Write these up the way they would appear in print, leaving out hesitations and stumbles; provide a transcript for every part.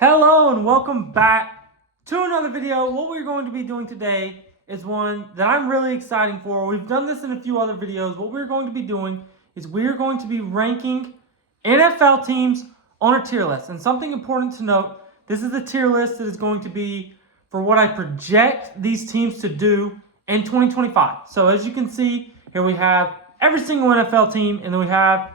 Hello and welcome back to another video. What we're going to be doing today is one that I'm really excited for. We've done this in a few other videos. What we're going to be doing is we're going to be ranking NFL teams on a tier list. And something important to note, this is a tier list that is going to be for what I project these teams to do in 2025. So as you can see, here we have every single NFL team, and then we have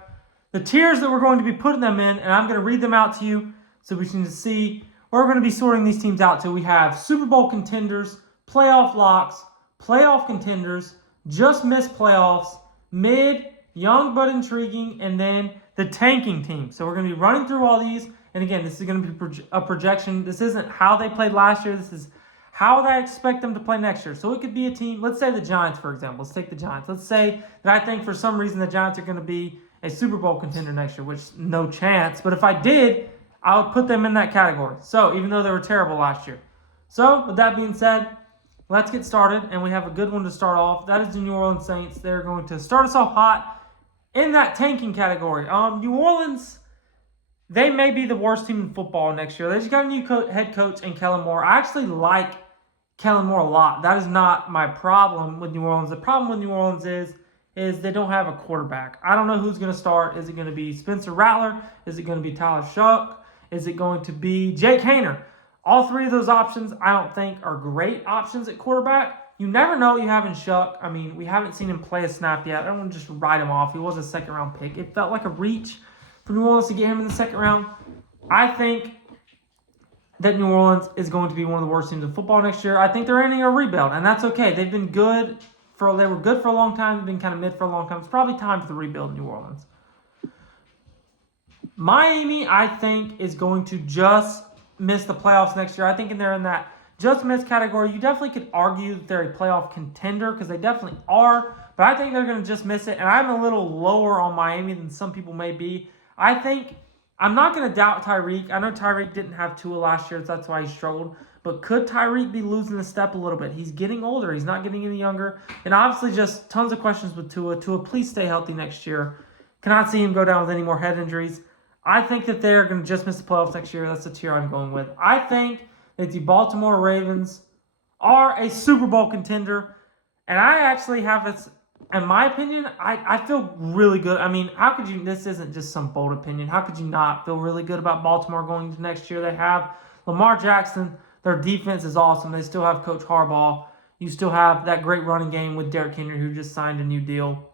the tiers that we're going to be putting them in, and I'm going to read them out to you so we can see where we're going to be sorting these teams out to. We have Super Bowl contenders, playoff locks, playoff contenders, just missed playoffs, mid, young but intriguing, and then the tanking team. So we're going to be running through all these. And again, this is going to be a projection. This isn't how they played last year. This is how I expect them to play next year. So it could be a team, let's say the Giants, for example. Let's take the Giants. Let's say that I think for some reason the Giants are going to be a Super Bowl contender next year, which no chance. But if I did, I would put them in that category. So even though they were terrible last year. So with that being said, let's get started. And we have a good one to start off. That is the New Orleans Saints. They're going to start us off hot in that tanking category. New Orleans, they may be the worst team in football next year. They just got a new head coach in Kellen Moore. I actually like Kellen Moore a lot. That is not my problem with New Orleans. The problem with New Orleans is they don't have a quarterback. I don't know who's going to start. Is it going to be Spencer Rattler? Is it going to be Tyler Shough? Is it going to be Jake Haener? All three of those options I don't think are great options at quarterback. You never know you have in Shough. I mean, we haven't seen him play a snap yet. I don't want to just write him off. He was a second-round pick. It felt like a reach for New Orleans to get him in the second round. I think that New Orleans is going to be one of the worst teams in football next year. I think they're ending a rebuild, and that's okay. They've been good. They were good for a long time. They've been kind of mid for a long time. It's probably time for the rebuild in New Orleans. Miami, I think, is going to just miss the playoffs next year. I think they're in that just miss category. You definitely could argue that they're a playoff contender because they definitely are, but I think they're going to just miss it, and I'm a little lower on Miami than some people may be. I think I'm not going to doubt Tyreek. I know Tyreek didn't have Tua last year, so that's why he struggled. But could Tyreek be losing a step a little bit? He's getting older. He's not getting any younger. And obviously just tons of questions with Tua. Tua, please stay healthy next year. Cannot see him go down with any more head injuries. I think that they're going to just miss the playoffs next year. That's the tier I'm going with. I think that the Baltimore Ravens are a Super Bowl contender. And I actually have this, in my opinion, I feel really good. I mean, how could you, this isn't just some bold opinion. How could you not feel really good about Baltimore going into next year? They have Lamar Jackson. Their defense is awesome. They still have Coach Harbaugh. You still have that great running game with Derrick Henry, who just signed a new deal.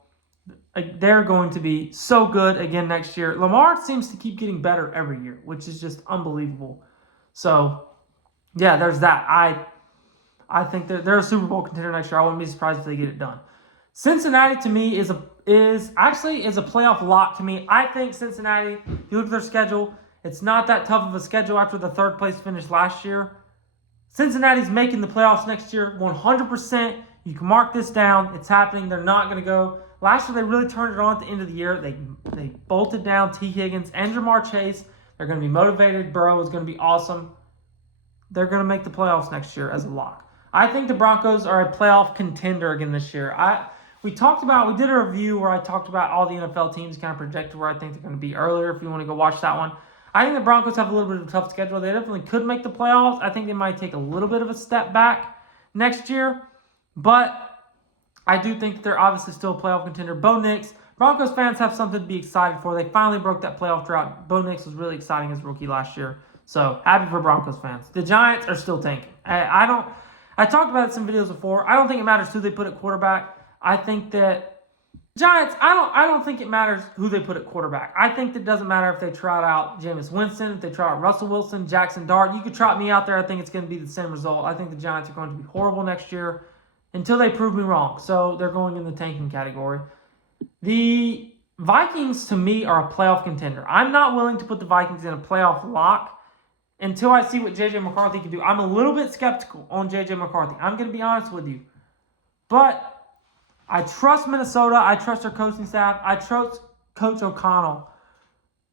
They're going to be so good again next year. Lamar seems to keep getting better every year, which is just unbelievable. So, yeah, there's that. I think they're a Super Bowl contender next year. I wouldn't be surprised if they get it done. Cincinnati, to me, is a playoff lock to me. I think Cincinnati, if you look at their schedule, it's not that tough of a schedule after the third place finish last year. Cincinnati's making the playoffs next year, 100%. You can mark this down. It's happening. They're not going to go. Last year, they really turned it on at the end of the year. They bolted down T. Higgins and Jamar Chase. They're going to be motivated. Burrow is going to be awesome. They're going to make the playoffs next year as a lock. I think the Broncos are a playoff contender again this year. We did a review where I talked about all the NFL teams, kind of projected where I think they're going to be earlier if you want to go watch that one. I think the Broncos have a little bit of a tough schedule. They definitely could make the playoffs. I think they might take a little bit of a step back next year. But I do think that they're obviously still a playoff contender. Bo Nix, Broncos fans have something to be excited for. They finally broke that playoff drought. Bo Nix was really exciting as a rookie last year. So, happy for Broncos fans. The Giants are still tanking. I talked about it in some videos before. I don't think it matters who they put at quarterback. I think that Giants, I don't think it matters who they put at quarterback. I think that it doesn't matter if they trot out Jameis Winston, if they trot out Russell Wilson, Jackson Dart. You could trot me out there. I think it's going to be the same result. I think the Giants are going to be horrible next year until they prove me wrong. So they're going in the tanking category. The Vikings, to me, are a playoff contender. I'm not willing to put the Vikings in a playoff lock until I see what J.J. McCarthy can do. I'm a little bit skeptical on J.J. McCarthy. I'm going to be honest with you. But I trust Minnesota. I trust their coaching staff. I trust Coach O'Connell.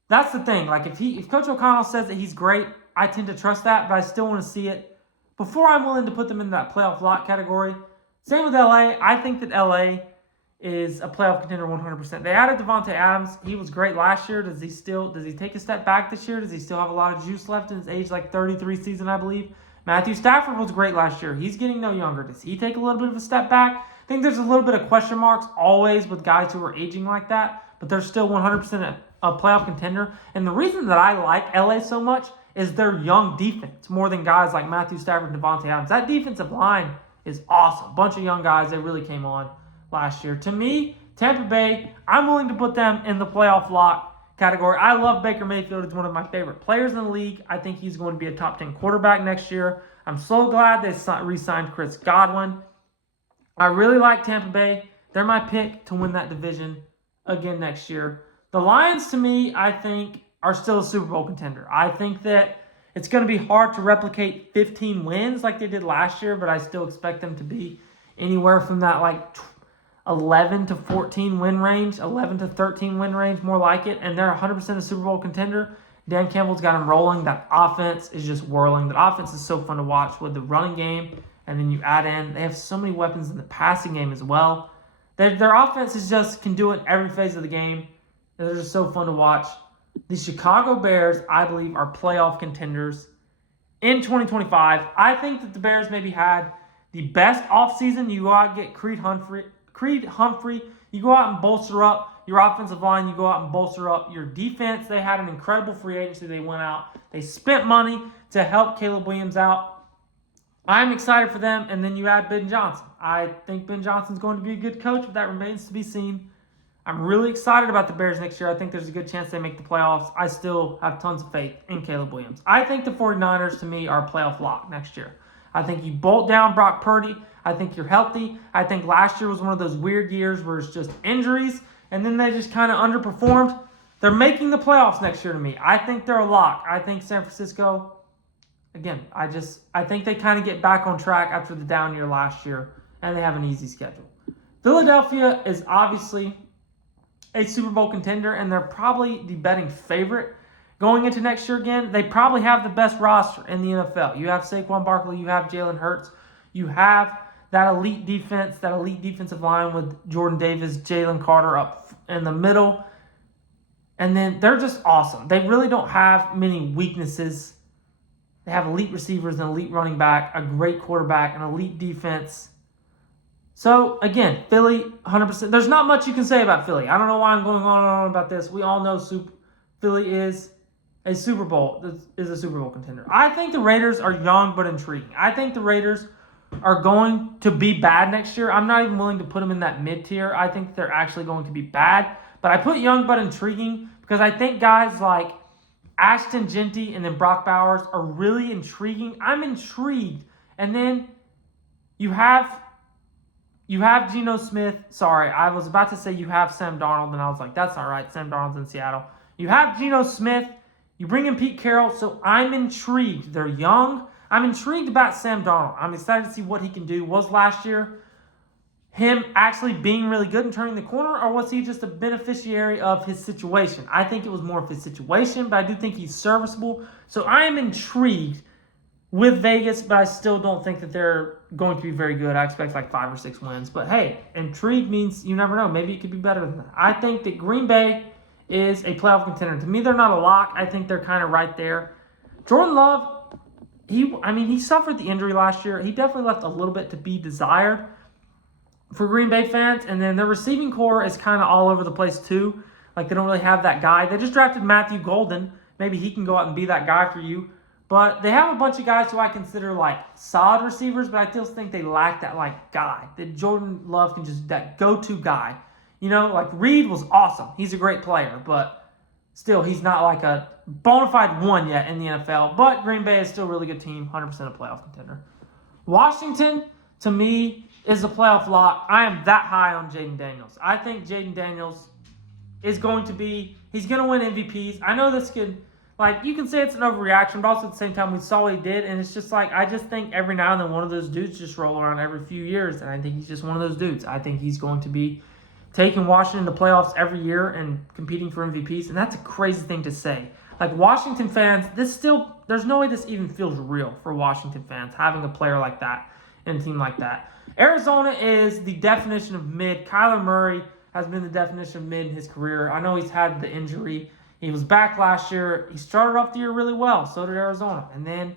That's the thing. Like, if Coach O'Connell says that he's great, I tend to trust that, but I still want to see it before I'm willing to put them in that playoff lock category. Same with LA. I think that LA is a playoff contender 100%. They added Devontae Adams. He was great last year. Does he take a step back this year? Does he still have a lot of juice left in his age 33 season, I believe? Matthew Stafford was great last year. He's getting no younger. Does he take a little bit of a step back? I think there's a little bit of question marks always with guys who are aging like that, but they're still 100% a playoff contender. And the reason that I like LA so much is their young defense more than guys like Matthew Stafford and Devontae Adams. That defensive line is awesome. Bunch of young guys. They really came on last year. To me, Tampa Bay, I'm willing to put them in the playoff lock category. I love Baker Mayfield. He's one of my favorite players in the league. I think he's going to be a top 10 quarterback next year. I'm so glad they re-signed Chris Godwin. I really like Tampa Bay. They're my pick to win that division again next year. The Lions, to me, I think, are still a Super Bowl contender. I think that it's going to be hard to replicate 15 wins like they did last year, but I still expect them to be anywhere from that 11 to 14 win range, 11 to 13 win range, more like it, and they're 100% a Super Bowl contender. Dan Campbell's got them rolling. That offense is just whirling. That offense is so fun to watch with the running game, and then you add in, they have so many weapons in the passing game as well. Their offense is just can do it every phase of the game. They're just so fun to watch. The Chicago Bears, I believe, are playoff contenders in 2025. I think that the Bears maybe had the best offseason. You go out and get Creed Humphrey. You go out and bolster up your offensive line. You go out and bolster up your defense. They had an incredible free agency. They went out. They spent money to help Caleb Williams out. I'm excited for them. And then you add Ben Johnson. I think Ben Johnson's going to be a good coach, but that remains to be seen. I'm really excited about the Bears next year. I think there's a good chance they make the playoffs. I still have tons of faith in Caleb Williams. I think the 49ers, to me, are a playoff lock next year. I think you bolt down Brock Purdy. I think you're healthy. I think last year was one of those weird years where it's just injuries, and then they just kind of underperformed. They're making the playoffs next year to me. I think they're a lock. I think San Francisco, again, I think they kind of get back on track after the down year last year, and they have an easy schedule. Philadelphia is obviously a Super Bowl contender, and they're probably the betting favorite going into next year again. They probably have the best roster in the NFL. You have Saquon Barkley, you have Jalen Hurts, you have that elite defense, that elite defensive line with Jordan Davis, Jalen Carter up in the middle. And then they're just awesome. They really don't have many weaknesses. They have elite receivers, an elite running back, a great quarterback, an elite defense. So, again, Philly, 100%. There's not much you can say about Philly. I don't know why I'm going on and on about this. We all know Philly is a Super Bowl contender. I think the Raiders are young but intriguing. I think the Raiders are going to be bad next year. I'm not even willing to put them in that mid-tier. I think they're actually going to be bad. But I put young but intriguing because I think guys like Ashton Genty and then Brock Bowers are really intriguing. I'm intrigued. And then you have Geno Smith. Sorry, I was about to say you have Sam Darnold, and I was like, that's not right. Sam Darnold's in Seattle. You have Geno Smith. You bring in Pete Carroll, so I'm intrigued. They're young. I'm intrigued about Sam Darnold. I'm excited to see what he can do. Was last year him actually being really good and turning the corner, or was he just a beneficiary of his situation? I think it was more of his situation, but I do think he's serviceable. So I am intrigued with Vegas, but I still don't think that they're going to be very good. I expect 5 or 6 wins. But hey, intrigue means you never know. Maybe it could be better than that. I think that Green Bay is a playoff contender. To me, they're not a lock. I think they're kind of right there. Jordan Love, he suffered the injury last year. He definitely left a little bit to be desired for Green Bay fans. And then their receiving core is kind of all over the place too. They don't really have that guy. They just drafted Matthew Golden. Maybe he can go out and be that guy for you. But they have a bunch of guys who I consider solid receivers, but I still think they lack that guy. That Jordan Love can just, that go-to guy. Reed was awesome. He's a great player, but still he's not a bona fide one yet in the NFL. But Green Bay is still a really good team, 100% a playoff contender. Washington, to me, is a playoff lock. I am that high on Jaden Daniels. I think Jaden Daniels is going to he's going to win MVPs. I know this could, you can say it's an overreaction, but also at the same time, we saw what he did, and it's just I just think every now and then one of those dudes just roll around every few years, and I think he's just one of those dudes. I think he's going to be taking Washington to playoffs every year and competing for MVPs, and that's a crazy thing to say. Washington fans, there's no way this even feels real for Washington fans, having a player like that and a team like that. Arizona is the definition of mid. Kyler Murray has been the definition of mid in his career. I know he's had the injury. He was back last year. He started off the year really well. So did Arizona. And then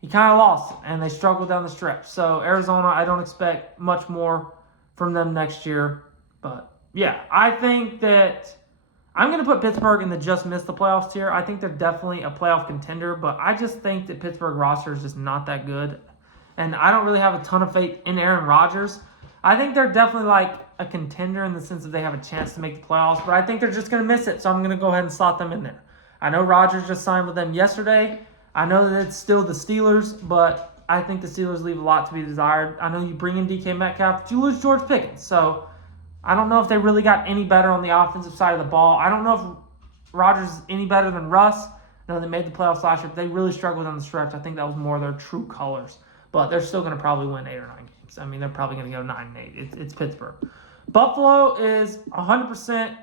he kind of lost, and they struggled down the stretch. So Arizona, I don't expect much more from them next year. But, yeah, I think that I'm going to put Pittsburgh in the just missed the playoffs tier. I think they're definitely a playoff contender, but I just think that Pittsburgh roster is just not that good. And I don't really have a ton of faith in Aaron Rodgers. I think they're definitely like a contender in the sense that they have a chance to make the playoffs, but I think they're just going to miss it, so I'm going to go ahead and slot them in there. I know Rodgers just signed with them yesterday. I know that it's still the Steelers, but I think the Steelers leave a lot to be desired. I know you bring in DK Metcalf, but you lose George Pickens, so I don't know if they really got any better on the offensive side of the ball. I don't know if Rodgers is any better than Russ. I know they made the playoffs last year, but they really struggled on the stretch. I think that was more their true colors. But they're still going to probably win 8 or 9 games. I mean, they're probably going to go 9-8. It's Pittsburgh. Buffalo is 100%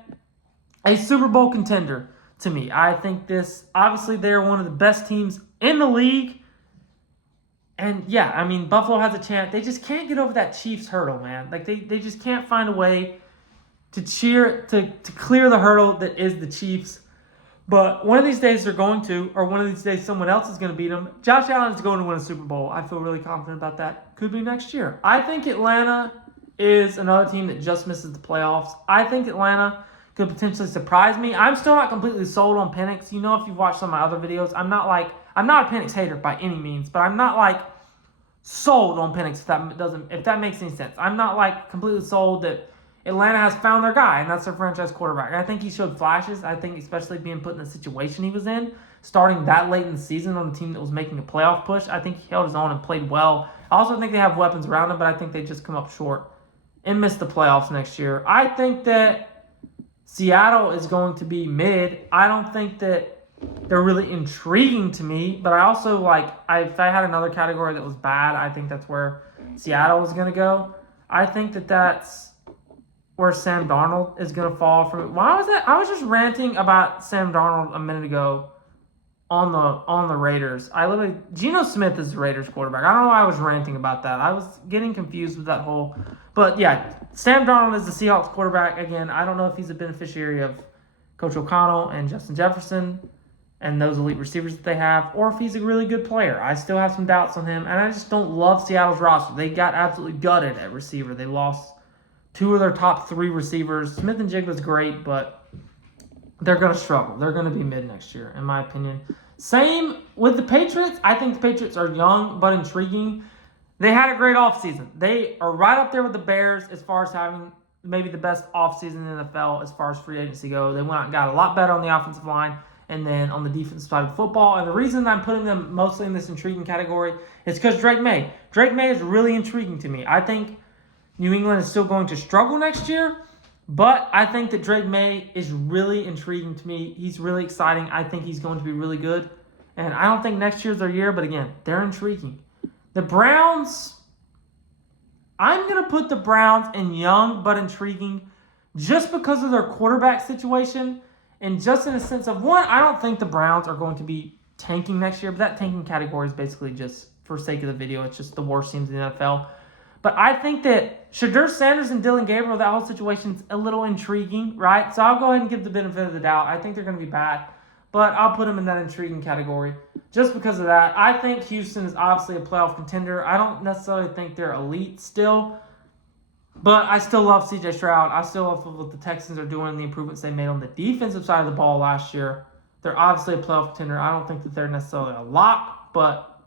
a Super Bowl contender to me. I think obviously, they're one of the best teams in the league. And, yeah, I mean, Buffalo has a chance. They just can't get over that Chiefs hurdle, man. Like, they just can't find a way to clear the hurdle that is the Chiefs. But one of these days they're going to, or one of these days someone else is going to beat them. Josh Allen is going to win a Super Bowl. I feel really confident about that. Could be next year. I think Atlanta is another team that just misses the playoffs. I think Atlanta could potentially surprise me. I'm still not completely sold on Penix. You know, if you've watched some of my other videos, I'm not a Penix hater by any means, but I'm not like sold on Penix if that makes any sense. I'm not like completely sold that Atlanta has found their guy, and that's their franchise quarterback. I think he showed flashes. I think especially being put in the situation he was in, starting that late in the season on a team that was making a playoff push, I think he held his own and played well. I also think they have weapons around him, but I think they just come up short and miss the playoffs next year. I think that Seattle is going to be mid. I don't think that they're really intriguing to me, but I also if I had another category that was bad, I think that's where Seattle is going to go. I think that that's where Sam Darnold is going to fall from. Why was that? I was just ranting about Sam Darnold a minute ago on the Raiders. Geno Smith is the Raiders quarterback. I don't know why I was ranting about that. I was getting confused with that whole. But yeah, Sam Darnold is the Seahawks quarterback. Again, I don't know if he's a beneficiary of Coach O'Connell and Justin Jefferson and those elite receivers that they have, or if he's a really good player. I still have some doubts on him, and I just don't love Seattle's roster. They got absolutely gutted at receiver. They lost 2 of their top 3 receivers. Smith and Jigba's great, but they're going to struggle. They're going to be mid next year, in my opinion. Same with the Patriots. I think the Patriots are young but intriguing. They had a great offseason. They are right up there with the Bears as far as having maybe the best offseason in the NFL as far as free agency goes. They went out and got a lot better on the offensive line and then on the defensive side of football. And the reason I'm putting them mostly in this intriguing category is because Drake May. Drake May is really intriguing to me. I think New England is still going to struggle next year, but I think that Drake May is really intriguing to me. He's really exciting. I think he's going to be really good. And I don't think next year's their year, but again, they're intriguing. The Browns, I'm going to put the Browns in young but intriguing just because of their quarterback situation and just in a sense of, one, I don't think the Browns are going to be tanking next year, but that tanking category is basically just for sake of the video. It's just the worst teams in the NFL. But I think that Shadur Sanders and Dylan Gabriel, that whole situation's a little intriguing, right? So I'll go ahead and give the benefit of the doubt. I think they're going to be bad, but I'll put them in that intriguing category just because of that. I think Houston is obviously a playoff contender. I don't necessarily think they're elite still, but I still love C.J. Stroud. I still love what the Texans are doing, the improvements they made on the defensive side of the ball last year. They're obviously a playoff contender. I don't think that they're necessarily a lock, but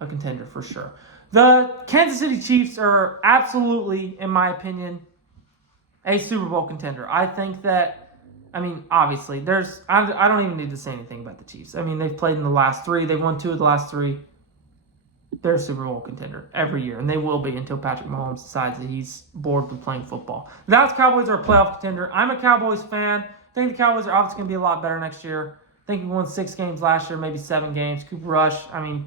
a contender for sure. The Kansas City Chiefs are absolutely, in my opinion, a Super Bowl contender. I think that, obviously, I don't even need to say anything about the Chiefs. They've played in the last 3. They've won 2 of the last 3. They're a Super Bowl contender every year, and they will be until Patrick Mahomes decides that he's bored with playing football. The Dallas Cowboys are a playoff contender. I'm a Cowboys fan. I think the Cowboys are obviously going to be a lot better next year. I think we won 6 games last year, maybe 7 games. Cooper Rush,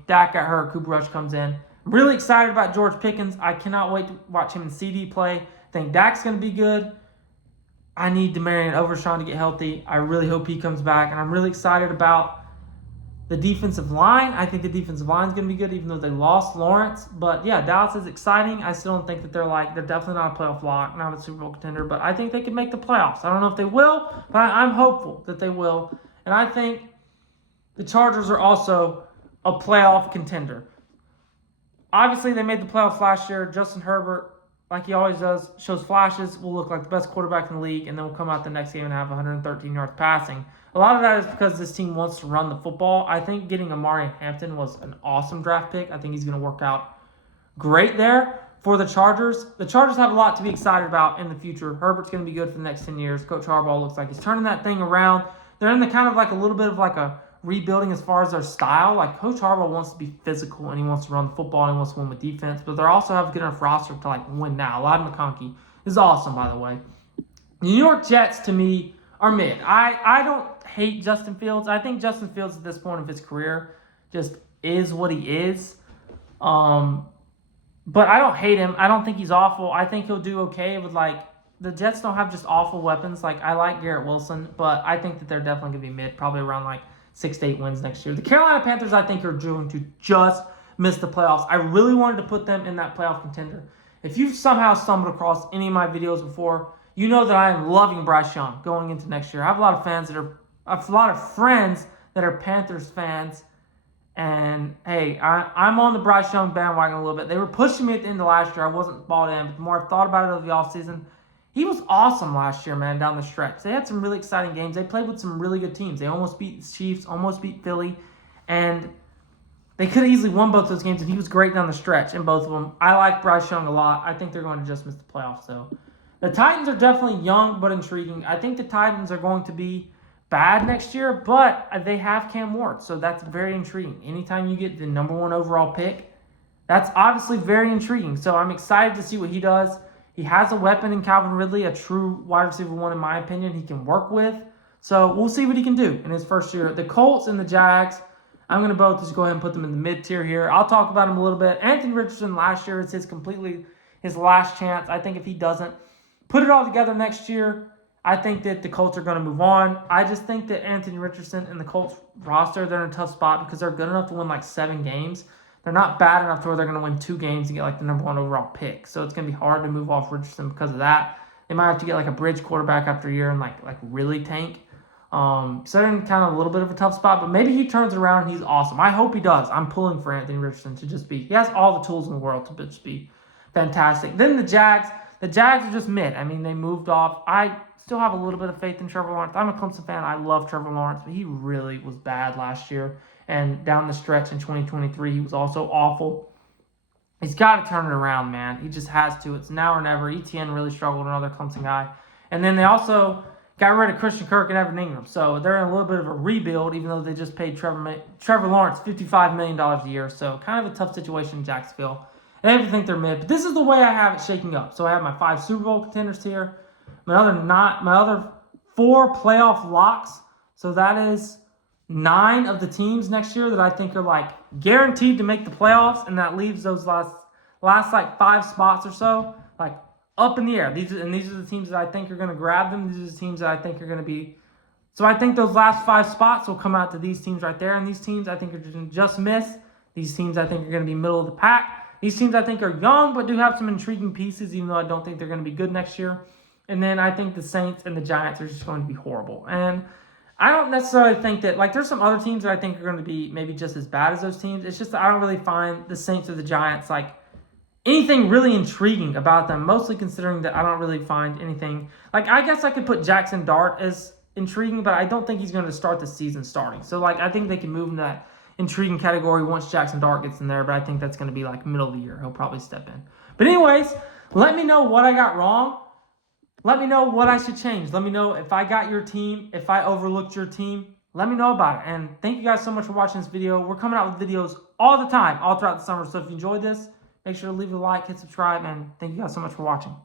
Dak got hurt. Cooper Rush comes in. I'm really excited about George Pickens. I cannot wait to watch him and CD play. I think Dak's going to be good. I need Demarion Overshawn to get healthy. I really hope he comes back. And I'm really excited about The defensive line, I think the defensive line is going to be good, even though they lost Lawrence. But yeah, Dallas is exciting. I still don't think that they're definitely not a playoff lock, not a Super Bowl contender, but I think they can make the playoffs. I don't know if they will, but I'm hopeful that they will. And I think the Chargers are also a playoff contender. Obviously, they made the playoffs last year. Justin Herbert, like he always does, shows flashes, will look like the best quarterback in the league, and then will come out the next game and have 113 yards passing. A lot of that is because this team wants to run the football. I think getting Amari Hampton was an awesome draft pick. I think he's going to work out great there for the Chargers. The Chargers have a lot to be excited about in the future. Herbert's going to be good for the next 10 years. Coach Harbaugh looks like he's turning that thing around. They're in the kind of like a little bit of like a rebuilding as far as their style. Like Coach Harbaugh wants to be physical and he wants to run the football and he wants to win with defense, but they also have a good enough roster to like win now. Ladd McConkey is awesome, by the way. New York Jets to me are mid. I don't hate Justin Fields. I think Justin Fields at this point of his career just is what he is. But I don't hate him. I don't think he's awful. I think he'll do okay with the Jets don't have just awful weapons. I like Garrett Wilson, but I think that they're definitely going to be mid, probably around 6 to 8 wins next year. The Carolina Panthers, I think, are going to just miss the playoffs. I really wanted to put them in that playoff contender. If you've somehow stumbled across any of my videos before, you know that I am loving Bryce Young going into next year. I have a lot of friends that are Panthers fans, and hey, I'm on the Bryce Young bandwagon a little bit. They were pushing me at the end of last year. I wasn't bought in, but the more I've thought about it over the offseason, he was awesome last year, man, down the stretch. They had some really exciting games. They played with some really good teams. They almost beat the Chiefs, almost beat Philly, and they could have easily won both those games, and he was great down the stretch in both of them. I like Bryce Young a lot. I think they're going to just miss the playoffs, though. The Titans are definitely young but intriguing. I think the Titans are going to be bad next year, but they have Cam Ward, so that's very intriguing. Anytime you get the number 1 overall pick, that's obviously very intriguing. So I'm excited to see what he does. He has a weapon in Calvin Ridley, a true wide receiver 1 in my opinion he can work with. So we'll see what he can do in his first year. The Colts and the Jags, I'm going to both just go ahead and put them in the mid-tier here. I'll talk about him a little bit. Anthony Richardson last year is his last chance. I think if he doesn't put it all together next year, I think that the Colts are going to move on. I just think that Anthony Richardson and the Colts roster, they're in a tough spot because they're good enough to win 7 games. They're not bad enough to where they're going to win 2 games and get the number 1 overall pick. So it's going to be hard to move off Richardson because of that. They might have to get a bridge quarterback after a year and really tank. So they're in kind of a little bit of a tough spot, but maybe he turns it around and he's awesome. I hope he does. I'm pulling for Anthony Richardson to just be, he has all the tools in the world to just be fantastic. Then the Jags are just mid. I mean, they moved off. I still have a little bit of faith in Trevor Lawrence. I'm a Clemson fan. I love Trevor Lawrence, but he really was bad last year. And down the stretch in 2023, he was also awful. He's got to turn it around, man. He just has to. It's now or never. ETN really struggled, another Clemson guy. And then they also got rid of Christian Kirk and Evan Ingram. So they're in a little bit of a rebuild, even though they just paid Trevor Lawrence $55 million a year. So kind of a tough situation in Jacksonville. And I think they're mid. But this is the way I have it shaking up. So I have my 5 Super Bowl contenders here. My other 4 playoff locks. So that is 9 of the teams next year that I think are guaranteed to make the playoffs, and that leaves those last 5 spots or so up in the air. These are the teams that I think are going to grab them. These are the teams that I think are going to be. So I think those last 5 spots will come out to these teams right there, and these teams I think are going to just miss. These teams I think are going to be middle of the pack. These teams I think are young but do have some intriguing pieces, even though I don't think they're going to be good next year. And then I think the Saints and the Giants are just going to be horrible. And I don't necessarily think that, there's some other teams that I think are going to be maybe just as bad as those teams. It's just that I don't really find the Saints or the Giants, anything really intriguing about them, mostly considering that I don't really find anything. I guess I could put Jackson Dart as intriguing, but I don't think he's going to start the season starting. So, I think they can move into that intriguing category once Jackson Dart gets in there, but I think that's going to be, middle of the year. He'll probably step in. But anyways, let me know what I got wrong. Let me know what I should change. Let me know if I got your team, if I overlooked your team. Let me know about it. And thank you guys so much for watching this video. We're coming out with videos all the time, all throughout the summer. So if you enjoyed this, make sure to leave a like, hit subscribe, and thank you guys so much for watching.